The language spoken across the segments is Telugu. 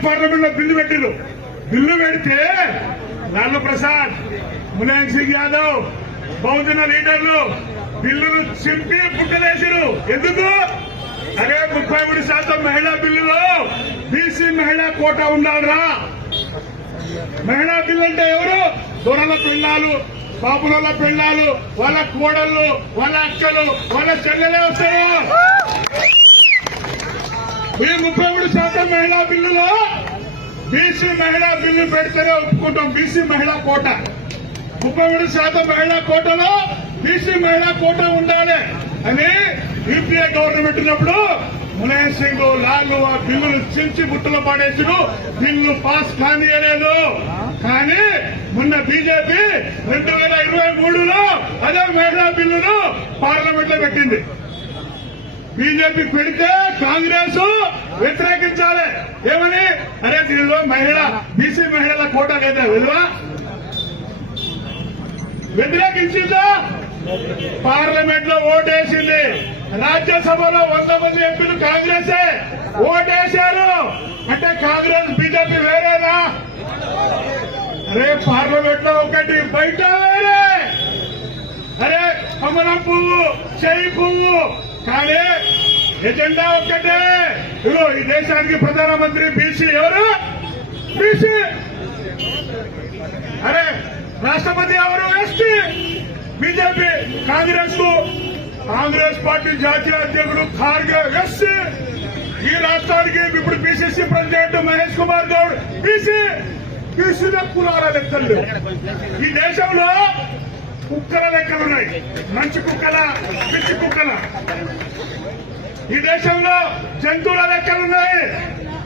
పార్లమెంట్లో బిల్లు పెట్టిరు బిల్లు పెడితే లాలూ ప్రసాద్ ములాయం సింగ్ యాదవ్ బహుజన లీడర్లు బిల్లును చింపి పుట్టలేసిరు ఎందుకు? అరే ముప్పై మూడు శాతం మహిళా బిల్లులో బీసీ మహిళా కోటా ఉండాలరా. మహిళా బిల్లు అంటే ఎవరు? దొరల పిల్లలు బాబుల పిల్లలు వాళ్ళ కోడళ్ళు వాళ్ళ అక్కలు వాళ్ళ చెల్లెలే వస్తారు. ఈ ముప్పై మూడు శాతం మహిళా బిల్లులో బీసీ మహిళా బిల్లు పెడితేనే ఒప్పుకుంటాం. బీసీ మహిళా కోట. ముప్పై మూడు శాతం మహిళా కోటలో బీసీ మహిళా కోట ఉండాలి అని యూపీఏ గవర్నమెంట్ ఉన్నప్పుడు ములాయం సింగ్ లాలు ఆ బిల్లును చించి బుట్టలో పాడేసారు బిల్లు పాస్ కానియలేదు. కానీ మొన్న బీజేపీ రెండు వేల ఇరవై మూడులో అదే మహిళా బిల్లును పార్లమెంట్లో పెట్టింది. బీజేపీ పెడితే కాంగ్రెస్ వ్యతిరేకించాలి. ఏమని? అరే దీనిలో మహిళ బీసీ మహిళల కోటా కదా విలువ వ్యతిరేకించిందా? పార్లమెంట్లో ఓటేసింది. రాజ్యసభలో వంద మంది ఎంపీలు కాంగ్రెసే. ఓటేశారు. అంటే కాంగ్రెస్ బీజేపీ వేరేనా? అరే పార్లమెంట్లో ఒకటి బయట వేరే. అరే కమలం పువ్వు చెయ్యి పువ్వు. కానీ ఎజెండా ఒక్కటే. ఇదిగో ఈ దేశానికి ప్రధానమంత్రి బీసీ ఎవరు? బీసీ. అరే రాష్ట్రపతి ఎవరు? ST BJP. Congress Congress party జాతీయ అధ్యక్షుడు ఖార్గే ఎస్సీ. ఈ రాష్ట్రానికి ఇప్పుడు PCC president Mahesh Kumar Goud BC. బీసీలో కులాల లెక్కలు ఈ దేశంలో కుక్కల లెక్కలు ఉన్నాయి. మంచి కుక్కల పిచ్చి కుక్కల. ఈ దేశంలో జంతువుల లెక్కలు ఉన్నాయి.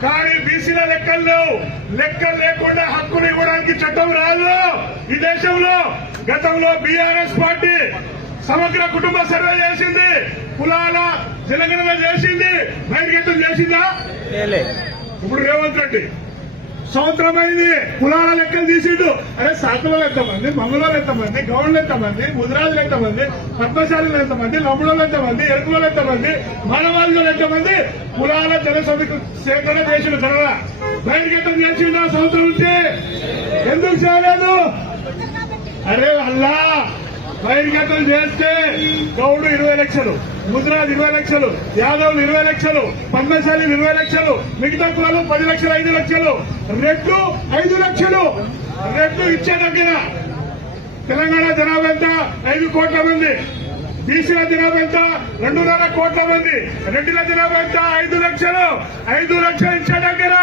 కానీ బీసీల లెక్కలు లేవు. లెక్కలు లేకుండా హక్కులు ఇవ్వడానికి చట్టం రాదు. ఈ దేశంలో గతంలో బీఆర్ఎస్ పార్టీ సమగ్ర కుటుంబ సర్వే చేసింది. కులాల జనగణన చేసింది. బహిర్గతం చేసిందా? ఇప్పుడు రేవంత్ రెడ్డి సంవత్సరమైంది. కులాల లెక్కలు తీసిండు. అరే సాకులలో ఎంతమంది మంగళవాళ్ళు ఎంతమంది గౌన్లు ఎంతమంది ముదిరాజులు ఎంతమంది పద్మశాలులు ఎంతమంది లమ్ముడలు ఎంతమంది ఎరుకులలో ఎంతమంది మానవాళిలో ఎంతమంది కులాల జనసమితి సేకరణ చేసిన ధరల బహిర్గతం చేసిండు సంవత్సరం నుంచి. ఎందుకు చేయలేదు? అరే అల్లా! బహిర్గతం చేస్తే గౌడు ఇరవై లక్షలు ముద్రాజ్ ఇరవై లక్షలు యాదవ్లు ఇరవై లక్షలు పద్మశాలి ఇరవై లక్షలు మిగతా కులాలు పది లక్షలు ఐదు లక్షలు. రెడ్లు ఐదు లక్షలు. రెడ్లు ఇచ్చే దగ్గర తెలంగాణ జనాభా ఎంత? ఐదు కోట్ల మంది. బీసీల జనాభా ఎంత? రెండున్నర కోట్ల మంది. రెడ్డిల జనాభా ఎంత? ఐదు లక్షలు. ఐదు లక్షలు ఇచ్చే దగ్గర